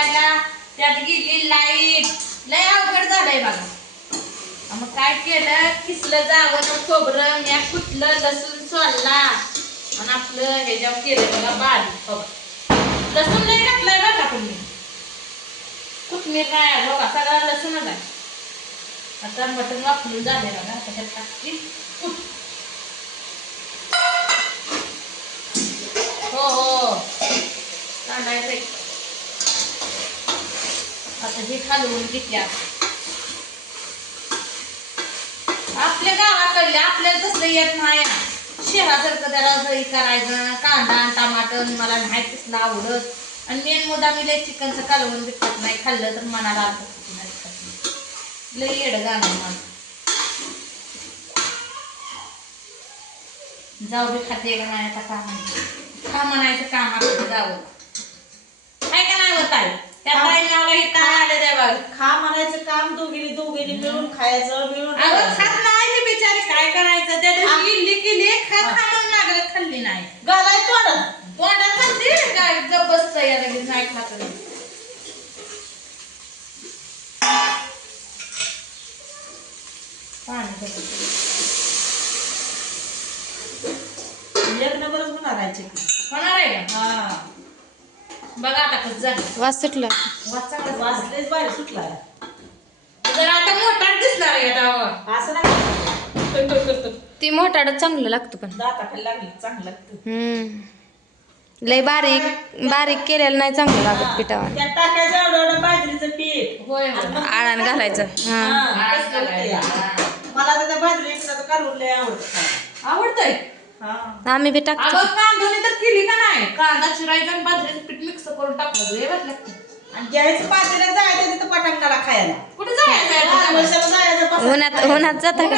करायला, त्यात गेली लाईट, लय अवघड झालंय बघा. मग काय केलं, किसलं जावं खोबरं, मी कुठलं लसूण सोलला आणि आपलं ह्याच्यावर केलं बघा बारीक. लसूण लय घातलाय बघा तुम्ही, कोथमीर नाही बघा, सगळा लसूणच आहे. आता मटण वापरून झाले बघा, त्याच्यात टाकली कूट. हो हो काढायचं. आता हे खालवून घेतल्या. आपल्या गावाकडले आपल्याला तसलं येत नाही. शहरासारखं त्याला दही करायचं, कांदा टमाटर मला नाही तसलं आवडत. आणि मेन मुद्दा मी लय चिकनचं कालवून विकत नाही, खाल्लं तर मनाला आलं नाही. लय येड गाणं मला. जाऊ दे खाते का नाही आता काम खा म्हणायचं काम असतं जावं काय का नाही होत आहे. त्या टाइमला इथं आले देवा खा म्हणायचं काम दोघींनी मिळून खायचं मिळून खात नाही ते बिचारे काय करायचं. त्या दिवशी इडली केली खा खा म्हणून लागलं, खाल्ली नाही. घालाय तोंडात तोंडात खाते काय गप बसतं या लगेच नाही खात. एक नंबरच होणार आहे चिकन. होणार आहे का? हा बघा आता कसं झालं. वास सुटला. वाजलेच बाहेर सुटला. जरा आता मोठा दिसणार आहे आता. असं नाही ती मोठाडच चांगलं लागतं पण. दाताखाली लागली चांगलं लागतं. लय बारीक बारीक केलेलं नाही चांगलं लागत पिठावर. त्यात टाकायचं एवढं बाजरीचं पीठ. होय आळण घालायचं. हा मला तर त्या बाजरीचं काढून लय आवडतं. आवडतंय. आम्ही बी टाकतो. अगं कांदोनी तर केली का नाही, कांदा चिरायचा आणि बाजरीचं पीठ मिक्स करून टाकायचं. हे बघ लागतं. आणि ज्यावेळेस पातेल्यात जायचं तिथं पटांगणाला खायला. कुठे जायचं? वर्षाला जायचं उन्हात जाता का?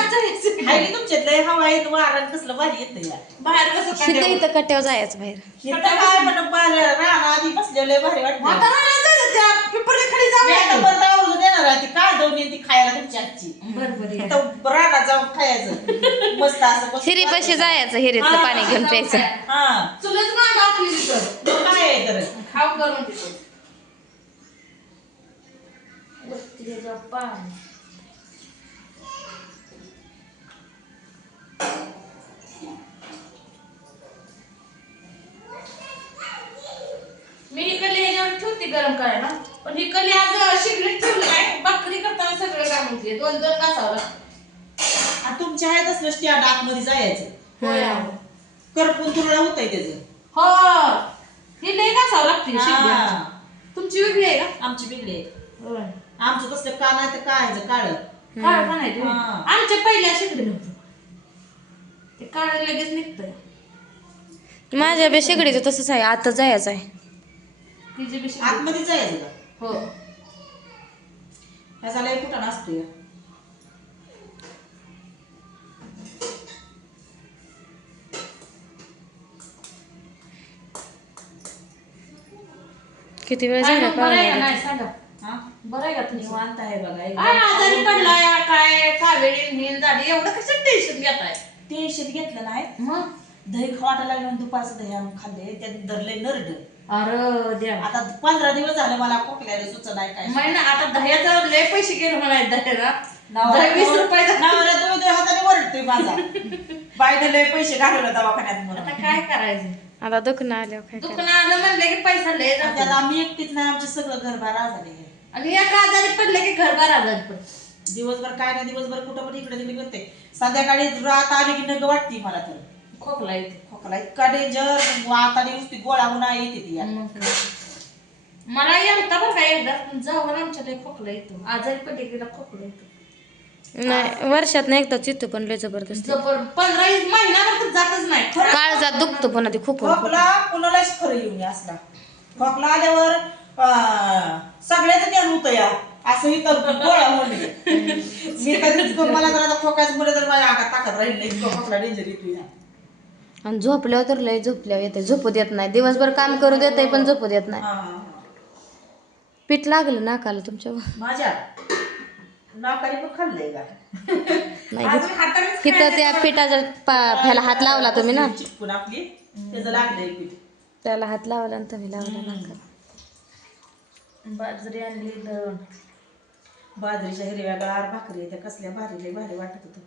हाय तुमच्यात लय हवा येत वारण कसलं भारी येतं या. बाहेर कसं शिकं इथं कट्ट्यावर जायचं बाहेर. इथं काय म्हणून राहणं आधी बसलेलं लय भारी वाटतं. आता राहणार जायचं त्या पिपळी खाली मी आता जाऊया. परत आवडून येणार आहे ती काय दोन्ही ती खायला तुमची आजची. बरोबर आहे. तर रानात जाऊन खायचं मस्त असं बसून हिरीपाशी जायचं, हिरीतलं पाणी घेऊन प्यायचं. हा चुलच ना टाकली तिथं. काय आहे तर खाऊ करून तिथं. वरती जाऊ पाणी. मी ही कली ह्याच्यावर ठेवते गरम करायला, पण ही कली आज शिगडीत ठेवलं काय भाकरी करताना सगळं काम होते. दोन घासावं लागतं. आणि तुमच्या आहे तसलं स्टँड आतमध्ये जायचं होय. करपून तुरळा होतंय त्याचं. हो ही लई घासावं लागते शिगडी. हा. तुमची वेगळी आहे का? आमची बिगडी आहे. होय. आमचं तसलं का नाही तर काय काळ काळ पण आहे ते. हा. आमच्या पहिल्या शिगडी नव्हतं ते काळ लगेच निघतंय. माझ्या बी शेगडीचं तसंच आहे. आता जायचं आहे. तिची बी शिगडी. आतमध्ये जायचं का हो ह्याचा लय कुठं नसतो या. किती वेळ काय झाला मग बरं आहे का पाहुणे? नाही सांगा. हा बरं आहे का तुम्ही? निवांत आहे बघा काय आजारी पडलाय काय कावेळी नील झाली एवढं कसं टेन्शन घेताय? टेन्शन घेतलं नाही. मग दही खावायला लागलं आणि दुपारचं दही आणून खाल्ले त्यात धरले नरड. अरे देवा. आता 15 दिवस झाले मला खोकल्याला सुचत नाही काय. महिना आता दह्याचं लय पैसे गेले म्हणायचं दह्याला. दही 20 रुपयाचं. नवरा दोन हाताने वरडतोय माझा. बाईने लय पैसे घालवले दवाखान्यात म्हणून. आता काय करायचं? आता दुखणं आल्यावर काय दुकान आलं म्हणलं की पैसा लय त्यात जातो. आम्ही एकटीच नाही आमचे सगळं घरभार आजारी. आणि एक आजारी पडले की घरभर आजारी पडत. दिवसभर काय नाही दिवसभर कुठं पण इकडे तिकडे करते. संध्याकाळी रात आली की नग वाटते मला तर खोकला येते. खोकला इतका डेंजर. आता नुसती गोळा उन्हा येते ती या. मग काय. मला येता बरं का एकदा जाऊन आमच्या लय खोकला येतो. आजारी पडले की खोकला येतो. नाही वर्षात नाही एकदाच येतो पण लय जबरदस्त. 15 महिन्यावर तर जातच नाही. काळजात दुखतो पुन्हा ते खोकून. खोकला कुणालाच खरं येऊन ये असला. खोकला आल्यावर सगळ्याच ज्ञान होतं या असं इथं गोळा म्हणले. मी कधीच मला जर आता खोकायचं म्हणलं तर माझ्या अंगात ताकद राहील नाही. इतका खोकला डेंजर येतो या. आणि झोपल्यावर तर लय झोपल्यावर येते. झोपू देत नाही. दिवसभर काम करू देत पण झोपू देत नाही. हा, हा. पीठ लागलं नाकाला तुमच्या. माझ्या नाकाने पण खाल्लंय का नाही अजून हातानेच इथं त्या पिठाच्या ह्याला हात लावला तुम्ही ना. चिटकून आपली त्याचं लागलंय पीठ. त्याला हात लावला आणि तुम्ही लावला नाकाला. बाजरी आणली दळून. बाजरीच्या हिरव्या गार भाकरी त्या कसल्या भारी लय भारी वाटत होतं.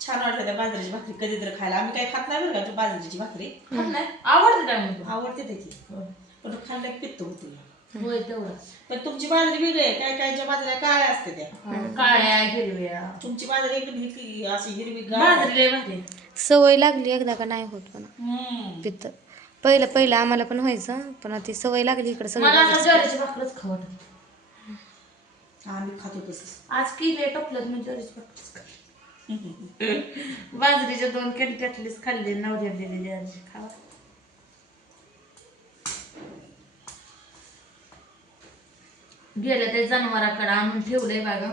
छान वाटलं त्या बाजरीची भाकरी कधी तर खायला. आम्ही काही खात नाही बरं का त्या बाजरीची भाकरी. खात नाही आवडते काय म्हणतो. आवडते त्याची पण खाल्ल्या पित्त होते. होय तेवढं. पण तुमची बाजरी वेगळी आहे. काय कायच्या बाजऱ्या काळ्या असते त्या. काळ्या हिरव्या. तुमची बाजरी एकदम अशी हिरवी गार. बाजरी लय भारी. सवय लागली एकदा का नाही होत पण पित्त. पहिलं आम्हाला पण व्हायचं पण आता ती सवय लागली इकडे सगळं. मला आता ज्वारीची भाकरच खावत. आम्ही खातो तसंच. आज किले टपलं मी ज्वारीची भाकरच खाल्ली. बाजरीच्या 2 केली त्यातलीच खाल्ली. नवऱ्या दिलेली आज खावा. गेलं ते जनावराकडे आणून ठेवलंय बघा.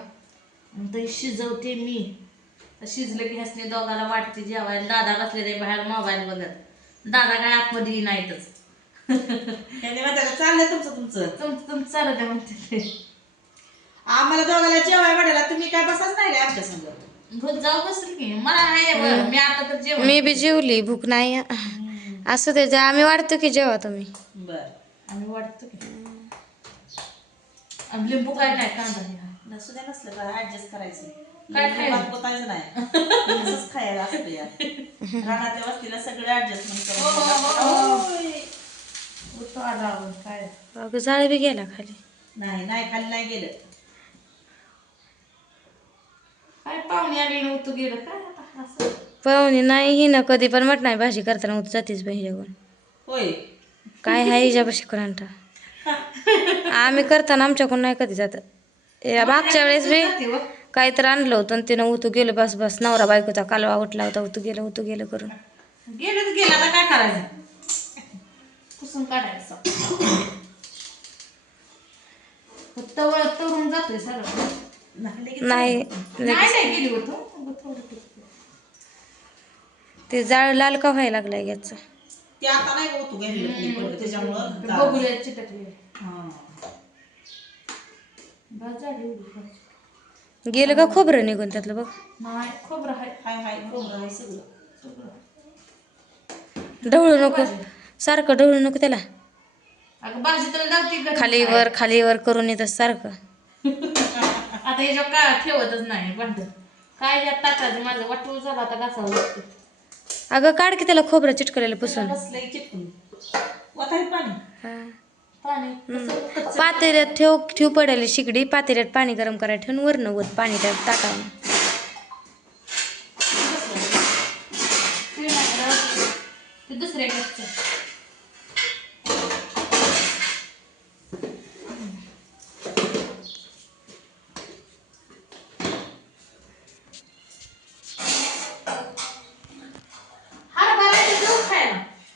ते शिजवते मी. शिजलं की हसणे दोघाला वाटते जेवायला. दादा बसले ते बाहेर मोबाईल बघत. दादा काय आतमध्ये नाहीतच. त्यांनी म्हणतात चाललंय तुमचं तुमचं चालू द्या म्हणते ते. आम्हाला दोघाला जेवाय वाटायला तुम्ही काय बसाच नाही रे आमच्या संग. जाऊ बसल की मला आहे मी आता तर जेवण. मी बी जेवली भूक नाही असं ते आम्ही वाढतो की जेव्हा तुम्ही. बर आम्ही वाटतो की आणि लिंबू काय नाही कांदा नसू द्या नसलं का ऍडजस्ट करायचं. काय काय खायचं? पोतायचं नाही. तसंच खायला असतं या रानातल्या वस्तीला सगळे ऍडजस्टमेंट काय अगं जाळ बी गेला खाली. नाही खाली नाही गेलं. काय पाहुणे आली नव्हतं गेलं काय आता असं. पाहुणे नाही ही ना कधी पण म्हट नाही भाजी करताना होत जातीच बहिणी होय काय आहे हिच्यापाशी करंटा. आम्ही करताना आमच्याकडून नाही कधी जात. मागच्या वेळेस बी काहीतरी आणलं होतं आणि तिनं उतू गेलं बस नवरा बायकोचा कालवा उठला होता उतू गेलं करून. गेलं तर गेलं आता काय करायचं. पुसून काढायचं. तवरून जातोय सगळं. नाही नाही गेली होतो. ते जाळ लाल का व्हायला लागलाय याचं. ते आता नाही का तू गेली त्याच्यामुळं बघूया चिटकली. हा. बस झाली. गेलं का खोबरं निघून त्यातलं बघ. नाही खोबरं आहे. हाय खोबरं आहे सगळं. ढवळू नको सारखं ढवळू नको त्याला. अगं भाजी तर लावते खालीवर करून येतं सारखं. आता याच्यावर काय ठेवतच नाही बंद. काय यात टाकायचं माझं वाटूळ झालं आता घासावं लागतं. अगं काढ की त्याला खोबरं चिटकलेलं पुसून. बसलंय चिटकून वाताही पाणी. पाणी कसं कच्चं. पातेल्यात ठेव पडायला शिगडी पातेल्यात पाणी गरम करायला ठेवून वरनं वत पाणी त्यात टाकावं. ते नाही करावं. ते दुसऱ्या गॅसचं.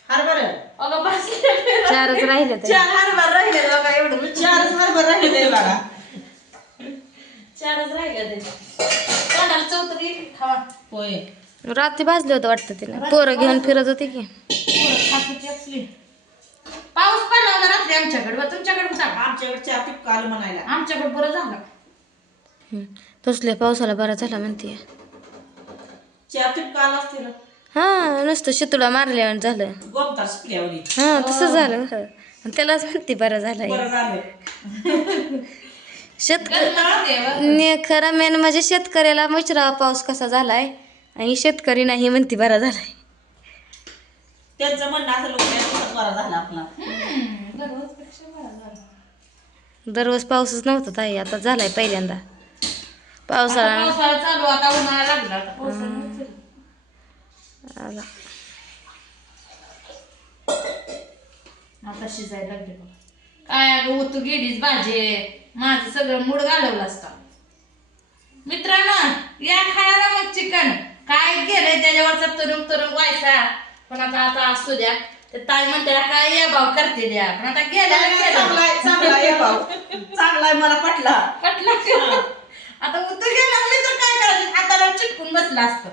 हरभरा अगं भाजी 4च राहिले तर 4 हरभरा राहिले बघा एवढं. 4 हरभरा राहिले बघा. 4च राहिले ते. तोंडाला चौथरी खावा. होय रात्री भाजलं होतं वाटतं तिला. पोरं घेऊन फिरत होती की. खाती असली. पाऊस पडला होता रात्री आमच्याकडे. बा तुमच्याकडे सांगा. आमच्याकडे 4 टिपका आलं म्हणायला. आमच्याकडे बरं झालं. तसल्या पावसाला बरा झाला म्हणते. 4 टिपका आला असतील. हा नुसतं शितुडा मारल्यावर झालं. गोमतार सुकल्यावर हा तसं झालं. त्यालाच म्हणते बरं झालं. बरं झालं. खरं मेन म्हणजे शेतकऱ्याला विचारावा पाऊस कसा झालाय आणि शेतकरी नाही म्हणते बरा झालाय. त्यांचं म्हणणं असं लोक बरा झाला आपला. दररोज पाऊसच नव्हता ताई आता झालाय पहिल्यांदा पावसाळा चालू आता उन्हाळा लागला. आता पावसाळा आला. आता शिजायला लागले बघा. काय अगं तू गेलीच भाजी. माझं सगळं मूड घालवलं असता. मित्रांनो या खायला मग चिकन. काय गेलंय त्याच्यावरचा तरुण व्हायचा. पण आता असू द्या. ते ताई म्हणते काय या भाव करते द्या. पण आता चांगलाय भाऊ. चांगलाय मला पटला. आता तू गेला मी तर काय करायचं हाताला चिटकून बसला असतं.